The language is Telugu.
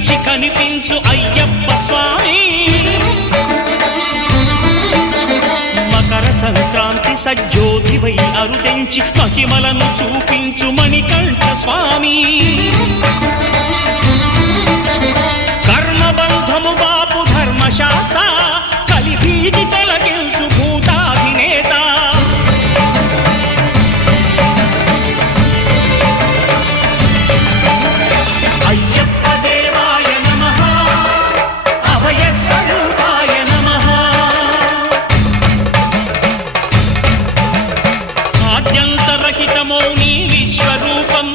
కనిపించి కనిపించు అయ్యప్ప స్వామి. మకర సంక్రాంతి సజ్జోతివై అరుదెంచి మహిమలను చూపించు మణికంఠ స్వామి. కర్మబంధము బాపు ధర్మశాస్త్ర కలిభీతి తొలగించు భూతాధినేత. అయ్యప్ప దేవాయ నమః, అభయ స్వరూపాయ నమః. ఆద్యంతరహితమౌ నీ విశ్వరూపం